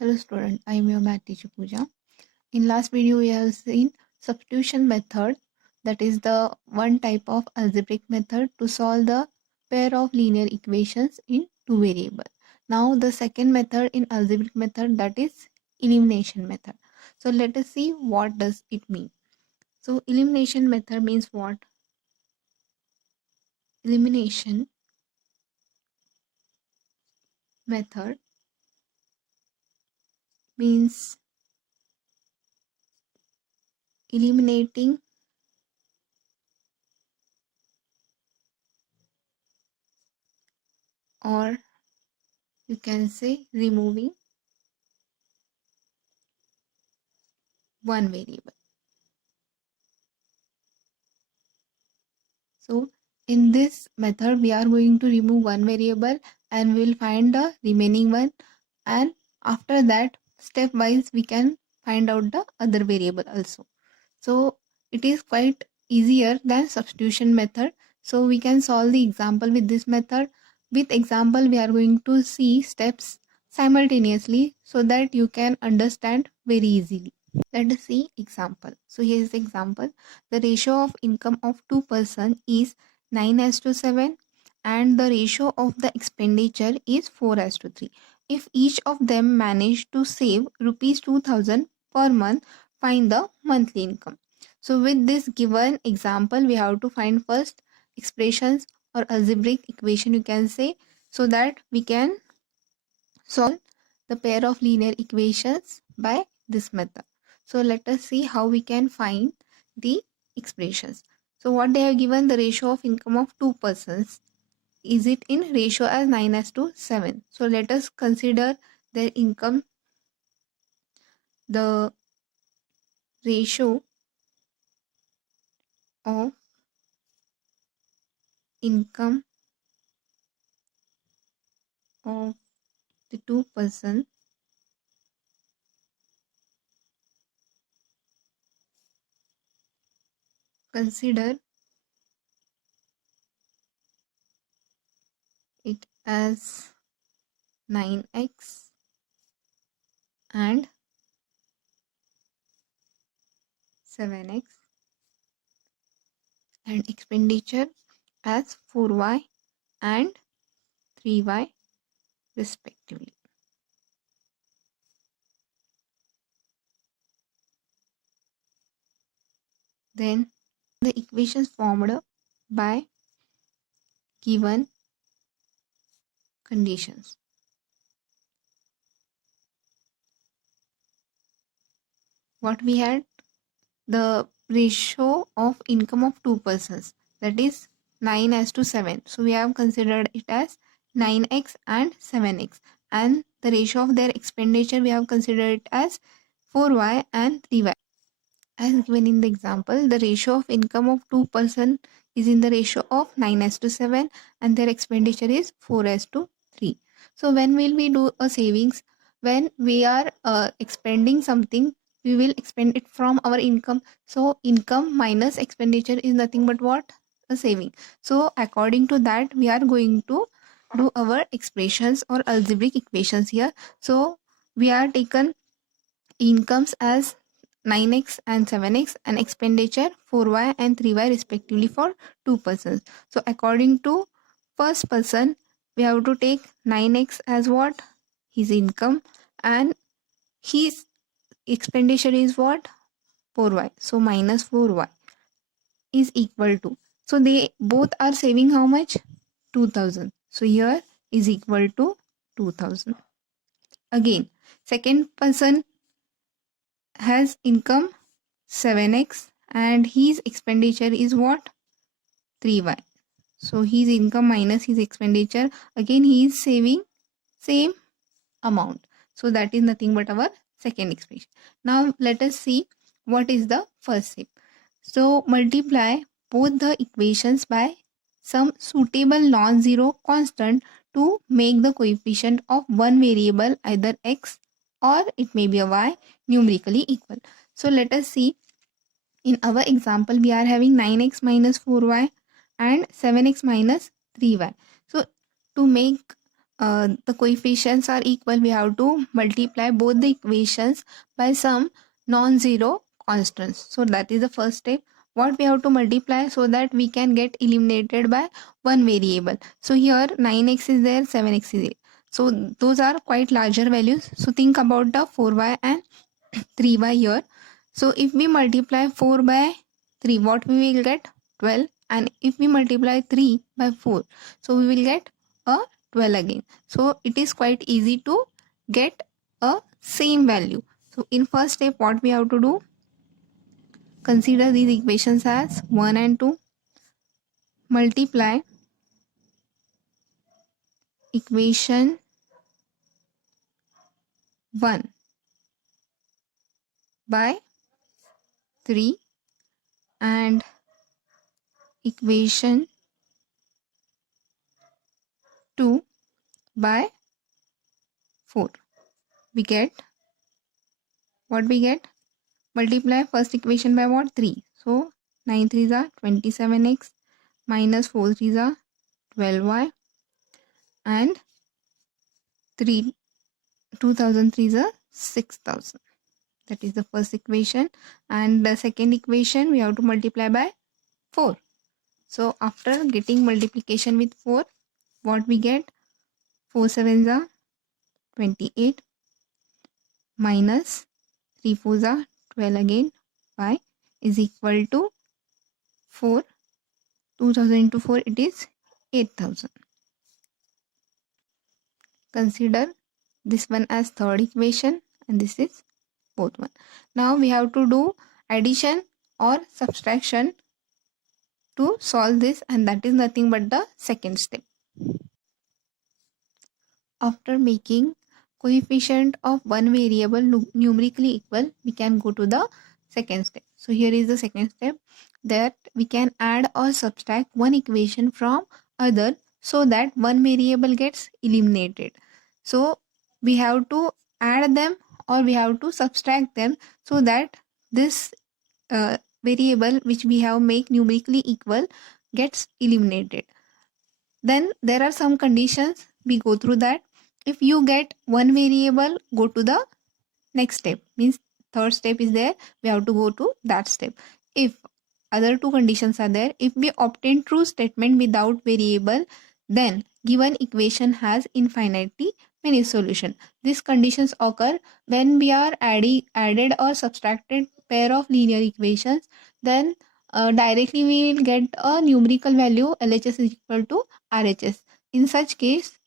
Hello student, I am your math teacher Pooja. In last video we have seen substitution method, that is the one type of algebraic method to solve the pair of linear equations in two variable. Now the second method in algebraic method, that is elimination method. So let us see what does it mean. So elimination method means what? Elimination method means eliminating or you can say removing one variable. So in this method, we are going to remove one variable and we will find the remaining one, and after that stepwise we can find out the other variable also. So it is quite easier than substitution method. So we can solve the example with this method. With example, we are going to see steps simultaneously so that you can understand very easily. Let us see example. So here is the example. The ratio of income of two persons is 9:7 and the ratio of the expenditure is 4:3. If each of them manage to save rupees 2000 per month, find the monthly income. So with this given example, we have to find first expressions or algebraic equation you can say, so that we can solve the pair of linear equations by this method. So let us see how we can find the expressions. So what they have given, the ratio of income of two persons, is it in ratio as 9:7. So let us consider their income. The ratio of income of the two persons consider it as 9x and 7x and expenditure as 4y and 3y respectively. Then the equations formed by given conditions. What we had, the ratio of income of two persons, that is 9:7. So we have considered it as 9x and 7x, and the ratio of their expenditure we have considered it as 4y and 3y. As given in the example, the ratio of income of two person is in the ratio of 9:7 and their expenditure is 4:3. So when will we do a savings? When we are expending something, we will expend it from our income. So income minus expenditure is nothing but what? A saving. So according to that, we are going to do our expressions or algebraic equations here. So we are taken incomes as 9x and 7x and expenditure 4y and 3y respectively for two persons. So according to first person, we have to take 9x as what? His income, and his expenditure is what? 4y. So minus 4y is equal to. So they both are saving how much? 2000. So here is equal to 2000. Again, second person has income 7x and his expenditure is what? 3y. So his income minus his expenditure, again he is saving same amount. So that is nothing but our second expression. Now let us see what is the first step. So multiply both the equations by some suitable non-zero constant to make the coefficient of one variable, either x or it may be a y, numerically equal. So let us see. In our example, we are having 9x minus 4y and 7x minus 3y. So to make the coefficients are equal, we have to multiply both the equations by some non-zero constants. So that is the first step. What we have to multiply so that we can get eliminated by one variable. So here 9x is there, 7x is there. So those are quite larger values. So think about the 4y and 3y here. So if we multiply 4 by 3, what we will get? 12. And if we multiply 3 by 4, so we will get a 12 again. So it is quite easy to get a same value. So in first step, what we have to do? Consider these equations as 1 and 2. Multiply equation 1 by 3 and equation 2 by 4. We get what we get? Multiply first equation by what? 3. So 9 3s are 27x minus 4 3s are 12y and 3 2003s are 6000. That is the first equation, and the second equation we have to multiply by 4. So after getting multiplication with 4, what we get? 4 7s are 28 minus 3 4s are 12 again, y is equal to 4. 2000 into 4, it is 8000. Consider this one as third equation and this is fourth one. Now we have to do addition or subtraction to solve this, and that is nothing but the second step. After making coefficient of one variable numerically equal, we can go to the second step. So here is the second step, that we can add or subtract one equation from other so that one variable gets eliminated. So we have to add them or we have to subtract them so that this variable which we have make numerically equal gets eliminated. Then there are some conditions, we go through that. If you get one variable, go to the next step, means third step is there, we have to go to that step. If other two conditions are there, if we obtain true statement without variable, then given equation has infinitely many solution. These conditions occur when we are added or subtracted pair of linear equations, then directly we will get a numerical value LHS is equal to RHS. In such case,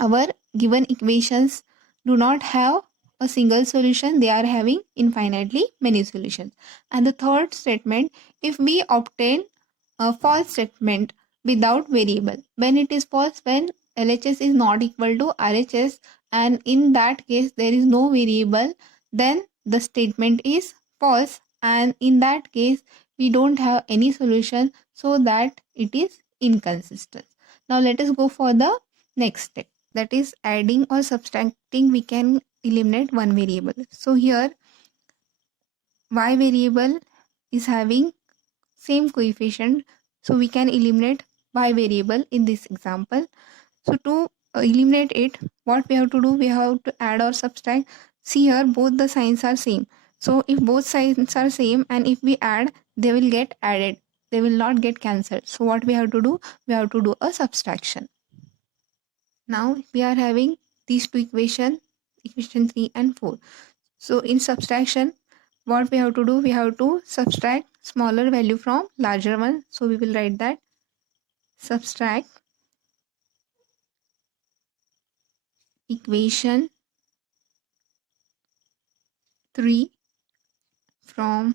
our given equations do not have a single solution, they are having infinitely many solutions. And the third statement, if we obtain a false statement without variable, when it is false, when LHS is not equal to RHS and in that case there is no variable, then the statement is false, and in that case we don't have any solution, so that it is inconsistent. Now let us go for the next step, that is adding or subtracting. We can eliminate one variable. So here y variable is having same coefficient, so we can eliminate y variable in this example. So to eliminate it, what we have to do, we have to add or subtract. See here both the signs are same, so if both signs are same and if we add, they will get added, they will not get cancelled. So what we have to do, we have to do a subtraction. Now we are having these two equation 3 and 4. So in subtraction, what we have to do, we have to subtract smaller value from larger one. So we will write that subtract equation 3 from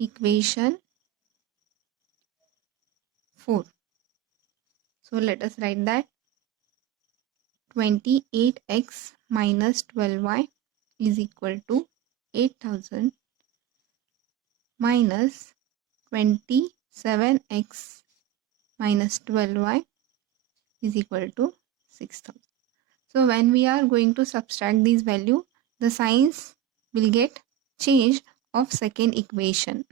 equation 4. So let us write that 28x minus 12y is equal to 8000 minus 27x minus 12y is equal to 6000. So when we are going to subtract these value, the signs will get changed of second equation.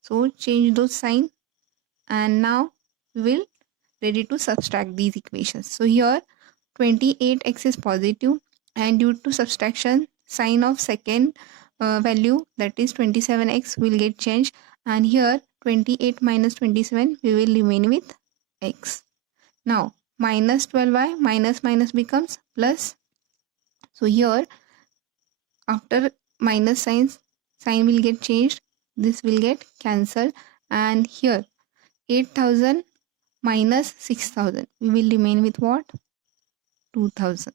So change those sign and now we will ready to subtract these equations. So here 28x is positive, and due to subtraction, sign of second value, that is 27x, will get changed, and here 28 minus 27, we will remain with x. Now minus 12y, minus minus becomes plus. So here after minus sign will get changed, this will get cancelled, and here 8000 minus 6000, we will remain with what? 2000.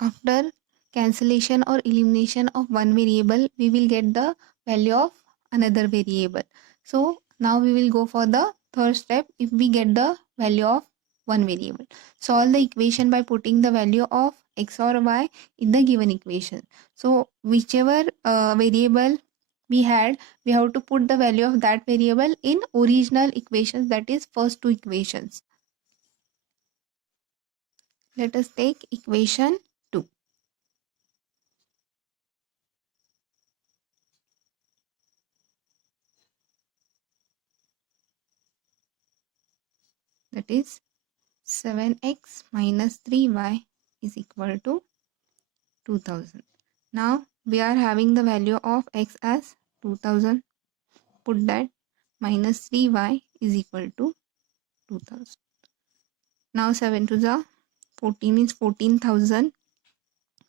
After cancellation or elimination of one variable, we will get the value of another variable. So now we will go for the third step. If we get the value of one variable, solve the equation by putting the value of x or y in the given equation. So whichever variable we had, we have to put the value of that variable in original equations, that is first two equations. Let us take equation 2. That is 7x minus 3y is equal to 2000. Now we are having the value of x as 2000. Put that, minus 3y is equal to 2000. Now 7 to the 14 is 14,000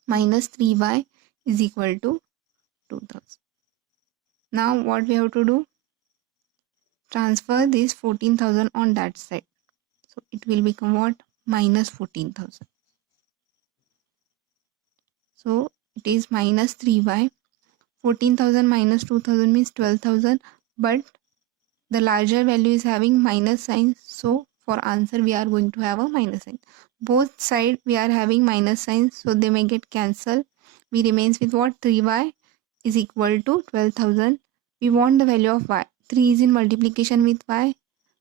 minus 3y is equal to 2000. Now what we have to do? Transfer this 14,000 on that side. So it will become what? Minus 14,000. So it is minus 3y. 14,000 minus 2,000 means 12,000, but the larger value is having minus sign, so for answer we are going to have a minus sign. Both side we are having minus signs, so they may get cancelled. We remains with what? 3y is equal to 12,000. We want the value of y. 3 is in multiplication with y.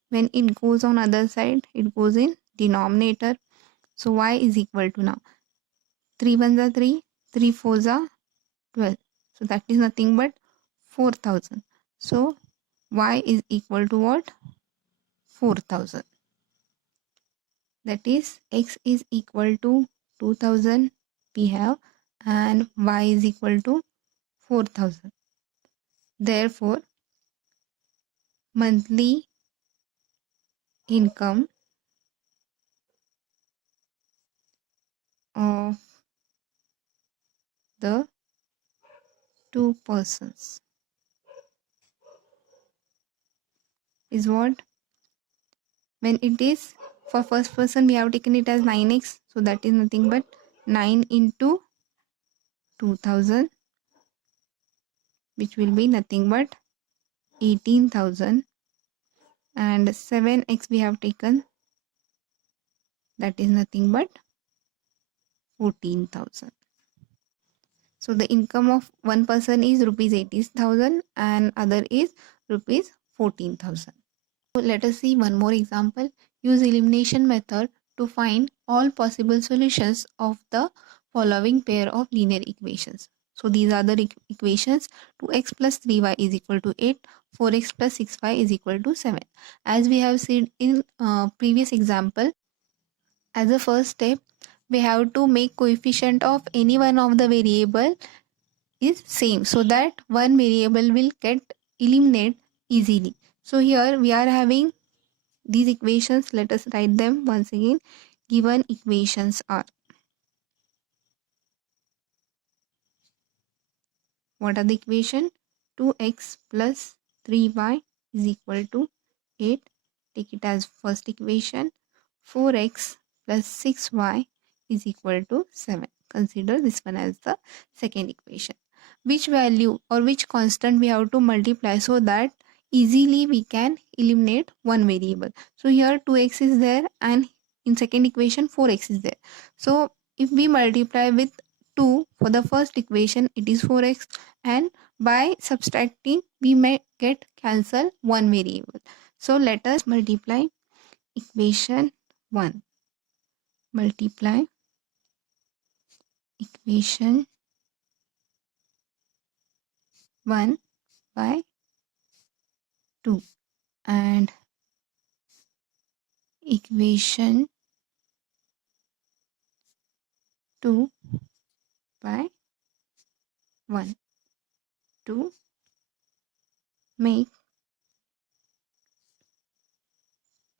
When it goes on other side, it goes in denominator. So y is equal to, now 3 ones are 3, 3 fours are 12. So that is nothing but 4,000. So y is equal to what? 4,000. That is x is equal to 2000 we have, and y is equal to 4,000. Therefore monthly income of the two persons is what? When it is for first person, we have taken it as 9x, so that is nothing but 9 into 2000, which will be nothing but 18,000, and 7x we have taken, that is nothing but 14,000. So the income of one person is rupees 80,000 and other is rupees 14,000. So let us see one more example. Use elimination method to find all possible solutions of the following pair of linear equations. So these are the equations: 2x plus 3y is equal to 8, 4x plus 6y is equal to 7. As we have seen in previous example, as a first step, we have to make coefficient of any one of the variable is same, so that one variable will get eliminated easily. So here we are having these equations. Let us write them once again. Given equations are, what are the equation? 2x plus 3y is equal to 8. Take it as first equation. 4x plus 6y is equal to 7. Consider this one as the second equation. Which value or which constant we have to multiply so that easily we can eliminate one variable? So here 2x is there, and in second equation 4x is there. So if we multiply with 2 for the first equation, it is 4x, and by subtracting we may get cancel one variable. So let us multiply equation 1. Multiply equation 1 by 2, and equation 2 by 1 to make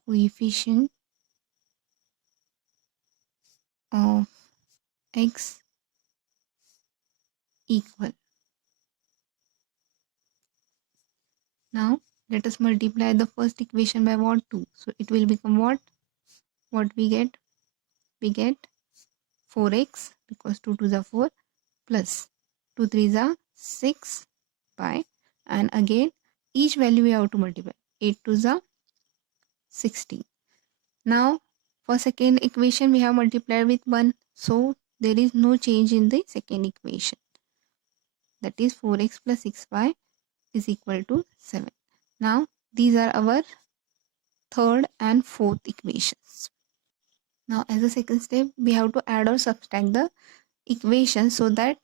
coefficient of x equal. Now let us multiply the first equation by what? 2. So it will become what? What we get? We get 4x because 2 to the 4 plus 2 3 are 6 by, and again each value we have to multiply. 8 to the 16. Now for second equation we have multiplied with 1, so there is no change in the second equation, that is 4x plus 6y is equal to 7. Now these are our third and fourth equations. Now as a second step we have to add or subtract the equation so that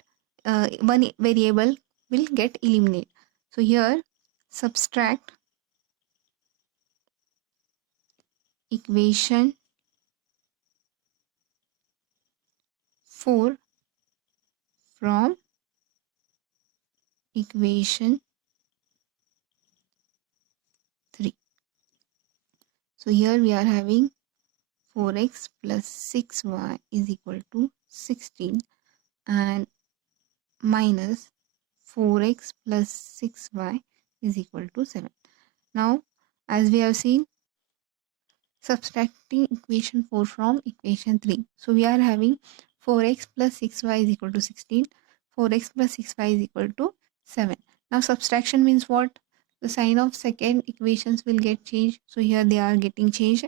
one variable will get eliminated. So here subtract equation 4 from equation 3. So here we are having 4x plus 6y is equal to 16 and minus 4x plus 6y is equal to 7. Now as we have seen, subtracting equation 4 from equation 3. So we are having 4x plus 6y is equal to 16. 4x plus 6y is equal to 7. Now subtraction means what? The sign of second equations will get changed. So here they are getting changed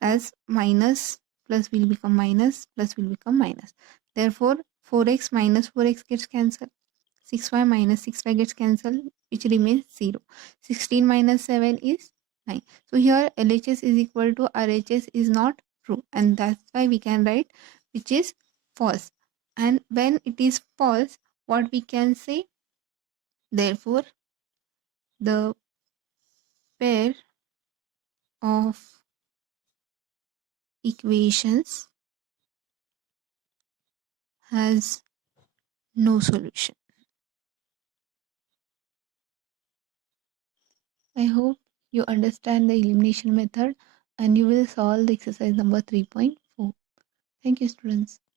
as minus plus will become minus, plus will become minus. Therefore 4x minus 4x gets cancelled. 6y minus 6y gets cancelled, which remains 0. 16 minus 7 is 9. So here LHS is equal to RHS is not true, and that's why we can write which is false. And when it is false, what we can say? Therefore the pair of equations has no solution. I hope you understand the elimination method and you will solve the exercise number 3.4. Thank you, students.